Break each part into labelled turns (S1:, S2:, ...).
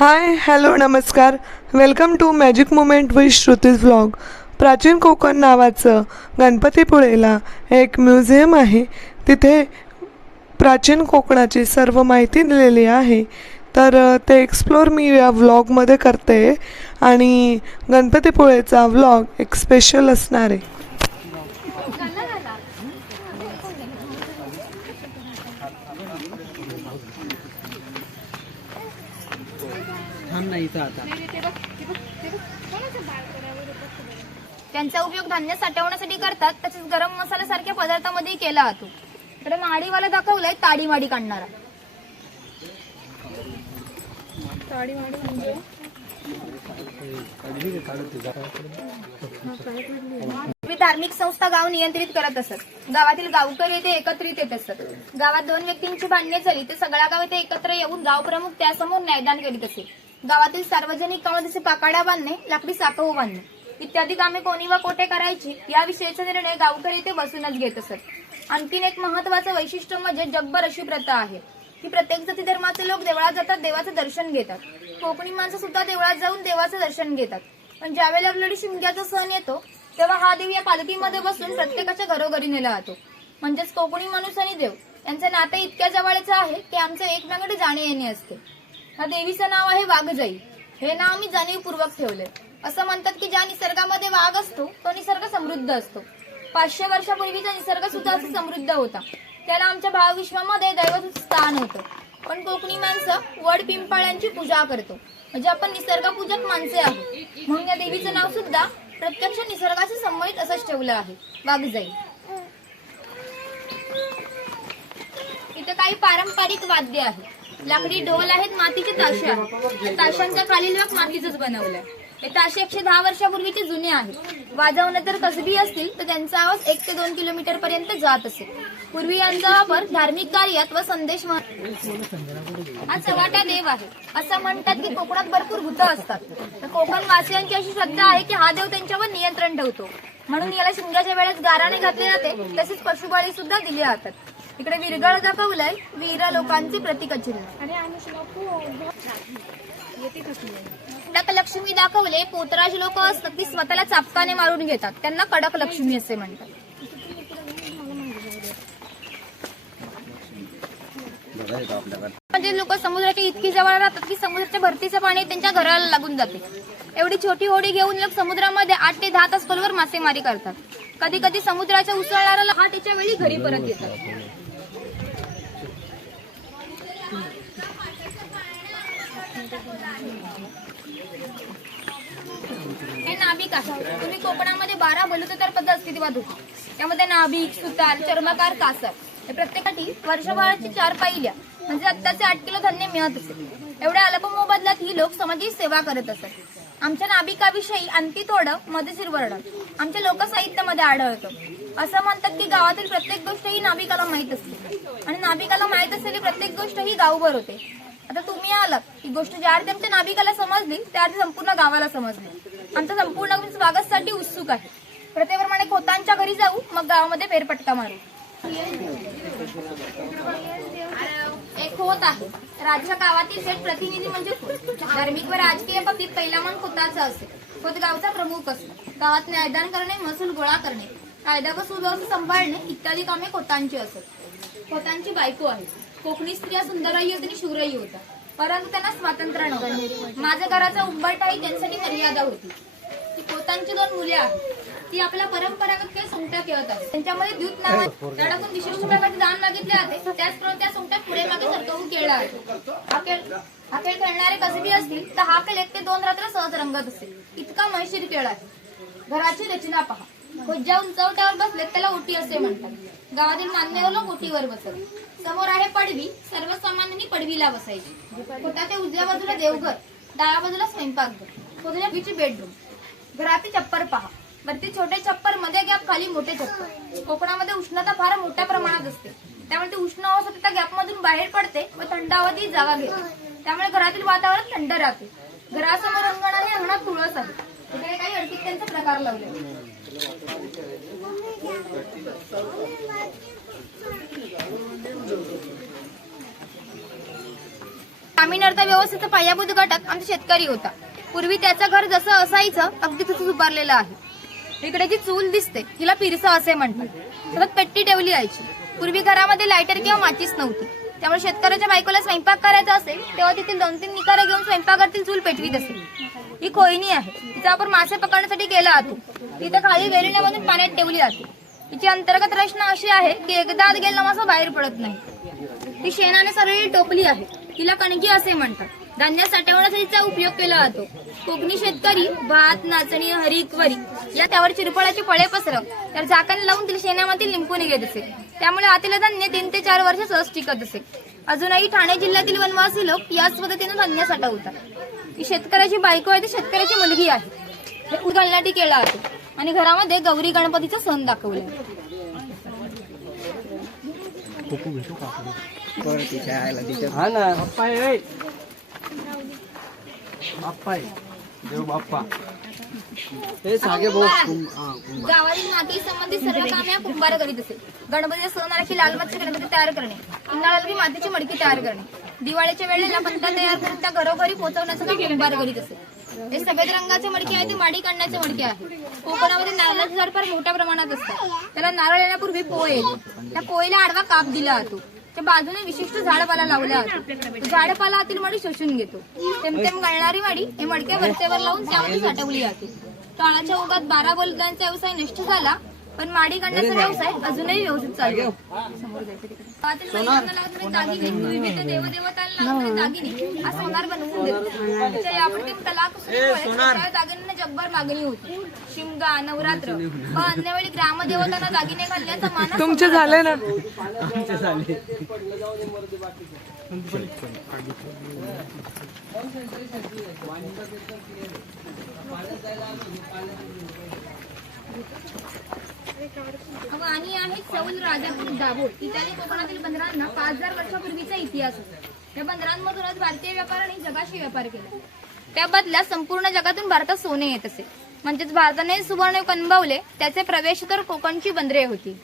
S1: हाय hello नमस्कार. Welcome to magic moment with Shruti's vlog प्राचीन कोकण नावाचं गणपतीपुळेला एक म्युझियम आहे. तिथे प्राचीन कोकणाची सर्व माहिती दिलेली आहे. तर ते एक्सप्लोर मी या व्लॉगमध्ये करते. आणि गणपतीपुळेचा व्लॉग एक स्पेशल असणार आहे.
S2: थांब ना इथं आता.
S3: त्यांचा उपयोग धान्य साठवण्यासाठी करतात तसेच गरम मसाला सारख्या पदार्थामध्ये केला जातो. इकडे माडीवाला दाखवलंय ताडी माडी काढणारा. मी धार्मिक संस्था गाव नियंत्रित करत असत. गावातील गावकरी येथे एकत्रित येत असत. गावात दोन व्यक्तींची भांडणे झाली तर सगळा गाव येथे एकत्र येऊन गाव प्रमुख त्यासमोर न्यायदान करीत असे. गावातील सार्वजनिक कामं जसे पाकाड्या बांधणे लाकडी साकव बांधणे इत्यादी कामे कोणी व कोठे करायची याविषयीचा निर्णय गावकरी इथे बसूनच घेत असत. आणखीन एक महत्वाचं वैशिष्ट्य म्हणजे जगभर अशी प्रथा आहे. की प्रत्येक जाती धर्माचे लोक देवळात जातात देवाचं दर्शन घेतात. कोकणी माणसं सुद्धा देवळात जाऊन देवाचं दर्शन घेतात. पण ज्यावेळेला आपल्याकडे शिमग्याचा सण येतो तेव्हा हा देव या पालखीमध्ये बसून प्रत्येकाच्या घरोघरी नेला जातो. म्हणजेच कोकणी माणूस आणि देव यांचं नातं इतक्या जवळचं आहे की आमचं एकमेकांकडे जाणे येणे असते. ह्या देवीचं नाव आहे वाघजाई. हे नाव मी जाणीवपूर्वक ठेवले असं म्हणतात की ज्या निसर्गामध्ये वाघ असतो तो निसर्ग समृद्ध असतो. पाचशे वर्षापूर्वीचा निसर्ग सुद्धा असा समृद्ध होता. त्याला आमच्या भावविश्वामध्ये दैवत स्थान होतं. पण कोकणी माणसं वड पिंपाळ्यांची पूजा करतो. म्हणजे आपण निसर्गपूजक माणसे आहोत. म्हणून या देवीचं नाव सुद्धा प्रत्यक्ष निसर्गाशी संबंधित असंच ठेवलं आहे. वाघजाई. इथं काही पारंपरिक वाद्य आहेत लाकडी ढोल आहेत मातीचे ताशे आहेत. ताशांचा खालील भाग मातीचंच बनवलाय. हे ताशे एकशे दहा वर्षापूर्वीचे जुने आहेत. वाजवणं तर कसबी असतील तर त्यांचा आवाज एक ते दोन किलोमीटर पर्यंत जात असेल पूर्वी यांचा वापर धार्मिक कार्यात व संदेश हा चव्हाटा देव आहे. असं म्हणतात की कोकणात भरपूर भूत असतात. तर कोकण वासियांची अशी श्रद्धा आहे की हा देव त्यांच्यावर नियंत्रण ठेवतो. म्हणून याला शिंगाच्या वेळेस गाराने घातले जाते तसेच पशुबळी सुद्धा दिले जातात. इकडे विरगळ दाखवलंय. वीर लोकांचे प्रतीक चिन्ह कडक लक्ष्मी दाखवले पोतराज लोक असतात ती स्वतःला चापकाने मारून घेतात. त्यांना कडक लक्ष्मी असे म्हणतात. म्हणजे लोक समुद्राच्या इतकी जवळ राहतात की समुद्राच्या भरतीचं पाणी त्यांच्या घराला लागून जाते. एवढी छोटी होडी घेऊन लोक समुद्रामध्ये आठ ते दहा तास खोलवर मासेमारी करतात. कधी कधी समुद्राच्या उसळणाऱ्या लहाटीच्या वेळी घरी परत येतात. हे नाभिक आहे तुम्ही कोकणामध्ये बारा बलुतेदार पद अस्तित्वात होती त्यामध्ये नाभिक सुतार चर्मकार कासर. हे प्रत्येकाठी वर्षभराची चार पाहिल्या म्हणजे आत्ताचे आठ किलो धान्य मिळत असते एवढ्या अल्प मोबदल्यात ही लोक समाजाची सेवा करत असत. आमच्या नाभिकाविषयी अंती थोडं मधुशीर वर्णन आमच्या लोकसाहित्यामध्ये आढळतं. असं म्हणतात की गावातील प्रत्येक गोष्ट ही नाभिकाला माहीत असते. आणि नाभिकाला माहीत असलेली प्रत्येक गोष्ट ही गावभर होते. आता तुम्ही आलात. ही गोष्ट ज्या अर्थी आमच्या नाभिकाला समजली त्या आरती संपूर्ण गावाला समजली. आमचं संपूर्ण म्हणजे गाव स्वागतसाठी उत्सुक आहे. प्रत्येप्रमाणे खोतांच्या घरी जाऊ मग गावामध्ये फेरपट्टा मारू. एक होत आहे. राज्य गावातील थेट प्रतिनिधी म्हणजे धार्मिक व राजकीय बाबतीत पहिला मान खोताचा असेल खोत गावचा प्रमुख असतो. गावात न्यायदान करणे महसूल गोळा करणे कायदा व सुव्यवस्था सांभाळणे इत्यादी कामे खोतांची असत. खोतांची बायको आहे. कोकणी स्त्रिया सुंदरही होती आणि शूरही होता परंतु त्यांना स्वातंत्र्य नव्हतं. माझ्या घराचा उंबरटाही त्यांच्यासाठी मर्यादा होती. ती पोतांची दोन मुले आहेत. ती आपल्या परंपरागत खेळ सोंगट्या खेळत आहेत. त्यांच्यामध्ये द्यूत नाव आहे विशिष्ट प्रकारचे दान मागितले जाते त्याचप्रमाणे त्या सोंगट्या पुढे मागे सरकवून खेळला आहे. हा खेळ हा खेळ खेळणारे कसबी असतील तर हा खेळ एक ते दोन रात्र सहज रंगत असेल. इतका मैशीर खेळ आहे. घराची रचना पहा. ज्या उंचवट्यावर बसले त्याला ओटी असे म्हणतात. गावातील मान्य लोक ओटीवर बसत. समोर आहे पडवी सर्वसामान्यांनी पडवीला बसायची. पोटाच्या उजव्या बाजूला देवघर डाव्या बाजूला स्वयंपाकघर बेडरूम घरातील छप्पर पहा. वरती छोटे छप्परमध्ये गॅप खाली मोठे छप्पर कोकणामध्ये उष्णता फार मोठ्या प्रमाणात असते. त्यामुळे ती उष्ण अवस्था त्या गॅप मधून बाहेर पडते व थंड जागा घेते. त्यामुळे घरातील वातावरण थंड राहते. घरासमोर अंगण आणि अंगणात तुळस आहे. तिकडे काही प्रकार लावले. ग्रामीण अर्थव्यवस्थेचा पायाभूत घटक आमचा शेतकरी होता. पूर्वी त्याचं घर जसं असायचं अगदी तसंच उभारलेलं आहे. इकडे जी चूल दिसते हिला पिरसा असे म्हणतात. सतत पेट्टी ठेवली जायची. पूर्वी घरामध्ये लायटर किंवा माचीच नव्हती. त्यामुळे शेतकऱ्याच्या बायकोला स्वयंपाक करायचा असेल तेव्हा तिथे दोन तीन निकारे घेऊन स्वयंपाकातील चूल पेटवीत असेल. ही कोयनी आहे. तिचा वापर मासे पकडण्यासाठी केला जातो. तिथे खाली वेलिण्यामधून पाण्यात ठेवली जाते. तिची अंतर्गत रचना अशी आहे की एकदा आत गेला मासा बाहेर पडत नाही. ती शेणाने सरळी टोपली आहे. तिला कणकी असे म्हणतात. धान्य साठवण्यासाठी तिचा उपयोग केला जातो. कोकणी शेतकरी भात नाचणी हरिकवरी या त्यावर चिरपळाची फळे पसरव तर झाकण लावून तिला शेणामध्ये लिंपून घेत असे. त्यामुळे आतील धान्य तीन ते चार वर्ष सहज टिकत असे. अजूनही ठाणे जिल्ह्यातील वनवासी लोक याच पद्धतीने धान्य साठवतात. ही शेतकऱ्याची बायको आहे ती शेतकऱ्याची मुलगी आहे. हे केला जातो आणि घरामध्ये गौरी गणपतीचा सण दाखवला
S2: हा ना. बाप्पा आहे आहे देव बाप्पा.
S3: गावातील माती संबंधित सर्व कामे कुंभार करीत असे गणपतीच्या सण आला की लाल मातीचे गणपती तयार करणे उन्हाळ्याला की मातीची मडकी तयार करणे. दिवाळीच्या वेळेला पंता तयार करून त्या घरोघरी पोहोचवण्याचं काम कुंभार करीत असे हे सफेद रंगाचे मडके आहे ते माडी काढण्याचे मडके आहे कोकणामध्ये नारळाचे झाड फार मोठ्या प्रमाणात असतात. त्याला नारळ येण्यापूर्वी येतो त्या पोळीला आडवा काप दिला जातो. त्या बाजूने विशिष्ट झाडपाला लावला जातो झाडपाला आतील मडी शोषून घेतो. तेमतेम गळणारी मडी हे मडक्या वरच्यावर लावून त्यामध्ये साठवली जाते. काळाच्या ओघात बारा बलदांचा व्यवसाय नष्ट झाला पण माडी काढण्याचा व्यवसाय अजूनही व्यवस्थित चालू आहे. समोर जायचं हा दागिन्यांना जगभर मागणी होती. शिमगा नवरात्र. व अन्य वेळी ग्रामदेवतांना दागिने घालण्याचा मान हा
S1: तुमचे झाले ना?
S2: आमचे झाले.
S3: आणि आहे सौल राजापूर दाभोळ. इत्यादी कोकणातील बंदरांना पाच हजार वर्षापूर्वीचा इतिहास होता. या बंदरांमधूनच भारतीय व्यापाऱ्यांनी जगाशी व्यापार केला. त्या बदल्यात संपूर्ण जगातून भारतात सोने येत असे. म्हणजेच भारताने सुवर्ण कणबावले त्याचे प्रवेश तर कोकणची बंदरे होती.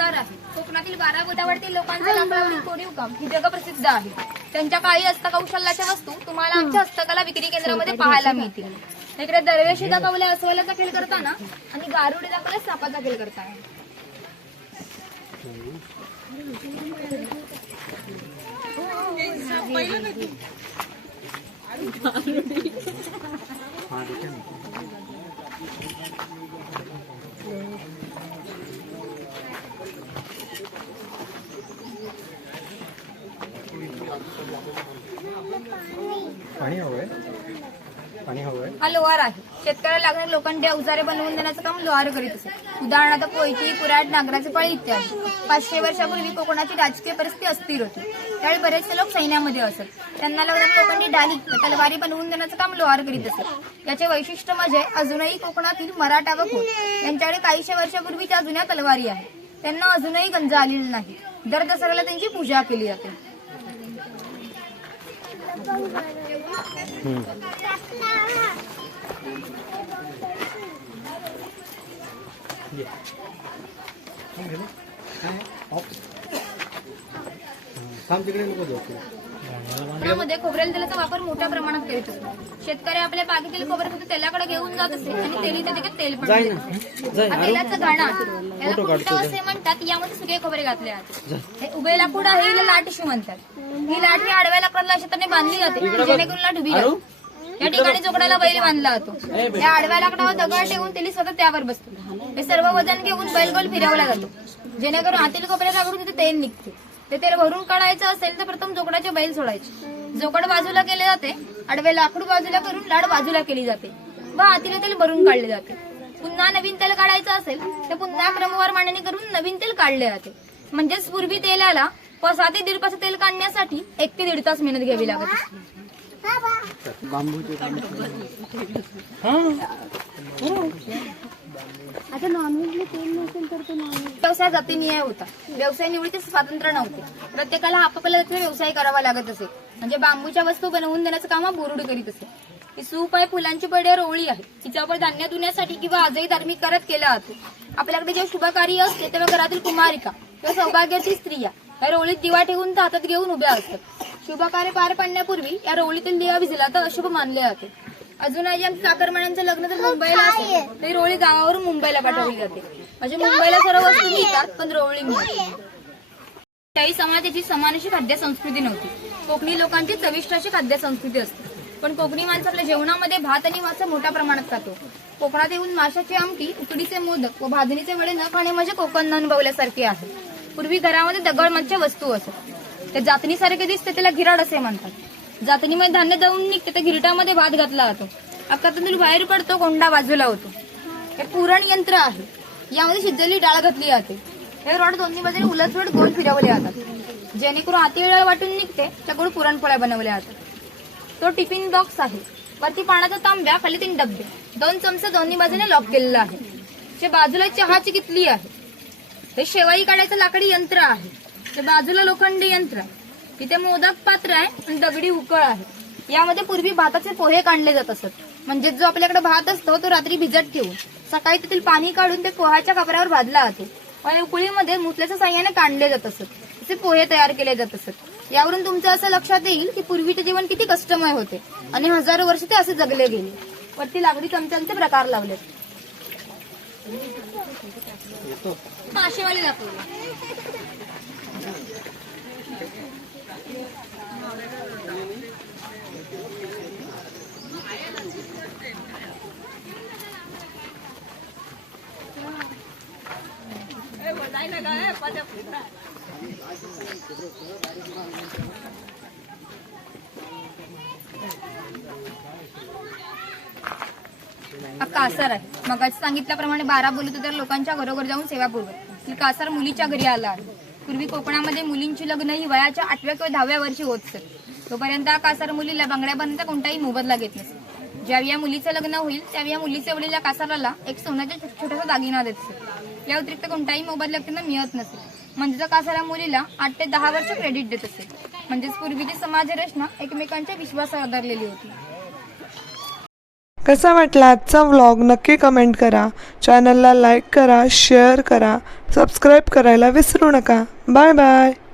S3: आहे. कोकणातील बारा गोदावरतील लोकांचा लाकडावरील कोरीव काम ही जगप्रसिद्ध आहे. त्यांच्या काही हस्तकौशल्याच्या वस्तू तुम्हाला आमच्या हस्तकला विक्री केंद्रामध्ये पाहायला मिळतील. इकडे दरवेशी दाखवल्या अस्वलाचा खेळ करताना आणि गारुडे दाखवल्या सापाचा खेळ करताना.
S2: हा ठीक आहे ना. पाणी हवं आहे
S3: हा लोहार आहे. शेतकऱ्याला लागणारे लोखंडी अवजारे बनवून देण्याचं काम लोहार करीत असे उदाहरणार्थ कोयती कुऱ्हाड नांगराचे फळे इत्यादी. पाचशे वर्षापूर्वी कोकणाची राजकीय परिस्थिती अस्थिर होती. त्यावेळी बरेचसे लोक सैन्यामध्ये असत. त्यांना लागणारी लोकांनी डाली तलवारी बनवून देण्याचं काम लोहार करीत असत. याचे वैशिष्ट्य म्हणजे अजूनही कोकणातील मराठा व खोत. यांच्याकडे काहीशे वर्षापूर्वीच्या जुन्या तलवारी आहेत. त्यांना अजूनही गंज आलेली नाही. दर दसऱ्याला त्यांची पूजा केली जाते.
S2: 응. 예. 어? 어. 다음 주에 그러는 거죠.
S3: त्यामध्ये खोबरेल तेलाचा वापर मोठ्या प्रमाणात करीत असतो शेतकरी आपल्या बागेतील खोबरे फक्त तेलाकडे घेऊन जात असे आणि तेली तेल पण तेलाचं गाणं याला कुट्टा असे म्हणतात यामध्ये सुके खोबरे घातले जाते हे उभे लाकूड आहे हिला लाटशी म्हणतात. ही लाट ही आडव्या लाकडाला अशा तऱ्हेने बांधली जाते जेणेकरून लाट उभी राहते. या ठिकाणी जोगडाला बैल बांधला जातो. या आडव्या लाकडावर दगड ठेवून तेली स्वतः त्यावर बसतो. हे सर्व वजन घेऊन बैल गोल फिरवला जातो. जेणेकरून आतील खोबऱ्या लागून तिथे तेल निघते. ते तेल भरून काढायचं असेल तर प्रथम जोगडाचे बैल सोडायचे. जोगड बाजूला केले जाते आडवे लाकूड बाजूला करून लाड बाजूला केली जाते व आतील तेल भरून काढले जाते. पुन्हा नवीन तेल काढायचं असेल तर पुन्हा क्रमवार मांडणी करून नवीन तेल काढले जाते. म्हणजेच पूर्वी तेलाला पसा ते दीड पास तेल काढण्यासाठी एक ते दीड तास मेहनत घ्यावी लागत असते.
S2: बांबूचे
S4: आता नॉनव्हेजला तेल नसेल तर ते नॉनव्हेज
S3: व्यवसाय होता. व्यवसाय निवडीचे स्वातंत्र्य नव्हते. प्रत्येकाला आपापला त्याचा व्यवसाय करावा लागत असे. म्हणजे बांबूच्या वस्तू बनवून देण्याचं काम हा बोरुड करीत असे. ही सूप आहे फुलांची पडे रोळी आहे. तिच्यावर धान्य धुण्यासाठी किंवा आजही धार्मिक करत केला जातो. आपल्याकडे जेव्हा शुभकार्य असते तेव्हा घरातील कुमारिका किंवा सौभाग्याची स्त्रिया या. रोळीत दिवा ठेवून हातात घेऊन उभ्या असतात. शुभकार्य पार पाडण्यापूर्वी या रोळीतील दिवा विजला तर अशुभ मानले जाते. अजूनही आमच्या चाकरमान्यांचं लग्न जर मुंबईला असेल. तर ही रोळी गावावरून मुंबईला पाठवली जाते. म्हणजे मुंबईला सर्व वस्तू मिळतात पण रोळी मिळते त्याही समाजाची समान अशी खाद्य संस्कृती नव्हती. कोकणी लोकांची चविष्ट अशी खाद्य संस्कृती असते. पण कोकणी माणसं आपल्या जेवणामध्ये भात आणि मासा मोठ्या प्रमाणात खातो. कोकणात येऊन माशाची आमटी उकडीचे मोदक व भाजणीचे वडे न खाणे म्हणजे कोकण न अनुभवल्यासारखे आहे. पूर्वी घरामध्ये दगडमच्या वस्तू असत. त्या जातनीसारखे दिसते त्याला घिराड असे म्हणतात. जातणीमध्ये धान्य जाऊन निघते तर गिरटामध्ये भात घातला जातो. अक्कातून बाहेर पडतो कोंडा बाजूला होतो. हे पुरण यंत्र आहे. यामध्ये शिजलेली डाळ घातली जाते. हे रॉड दोन्ही बाजूने उलटसुलट गोल फिरवले जातात. जेणेकरून आती डाळ वाटून निघते त्याकडून पुरणपोळ्या बनवल्या जातात. तो टिफिन बॉक्स आहे. वरती पाण्याचा तांब्या खाली तीन डबे दोन चमचे दोन्ही बाजूने लॉक केलेला आहे. जे बाजूला चहाची कितली आहे? हे शेवाई काढायचं लाकडी यंत्र आहे. ते बाजूला लोखंडी यंत्र आहे. तिथे मोदक पात्र आहे आणि दगडी उकळ आहे. यामध्ये पूर्वी भाताचे पोहे काढले जात असत. म्हणजे जो आपल्याकडे भात असतो तो रात्री भिजत ठेवून सकाळी त्यातील पाणी काढून ते पोहाच्या कपड्यावर भाजला जातो. आणि उकळीमध्ये मुतल्याच्या साह्याने काढले जात असत. असे पोहे तयार केले जात असत. यावरून तुमचं असं लक्षात येईल की पूर्वीचे जीवन किती कष्टमय होते. आणि हजारो वर्ष ते असे जगले गेले. वरती लाकडी चमच्यांचे प्रकार लावले माशेवाले दाखवले. कासार आहे मग सांगितल्याप्रमाणे बारा बोलत तर लोकांच्या घरोघर जाऊन सेवा पुरवत. ही कासार मुलीच्या घरी आला. आहे पूर्वी कोकणामध्ये मुलींची लग्न ही वयाच्या आठव्या किंवा दहाव्या वर्षी होत असत. तोपर्यंत कासार मुलीला बांगड्यापर्यंत कोणताही मोबदला घेत नसे. ज्यावेळी या मुलीचं लग्न होईल त्यावेळी या मुलीचे वडील या कासाराला एक सोन्याचा छोटासा दागिना देत असे या व्यतिरिक्त कोणताही मोबदला त्यांना मिळत नसे. म्हणजेच कासारा मुलीला आठ ते दहा वर्ष क्रेडिट देत असे. म्हणजेच पूर्वीची समाज रचना एकमेकांच्या विश्वासावर आधारलेली होती.
S1: कसा वाटला आजचा व्लॉग नक्की कमेंट करा. चॅनलला लाईक करा शेअर करा. सबस्क्राईब करायला विसरू नका. Bye bye.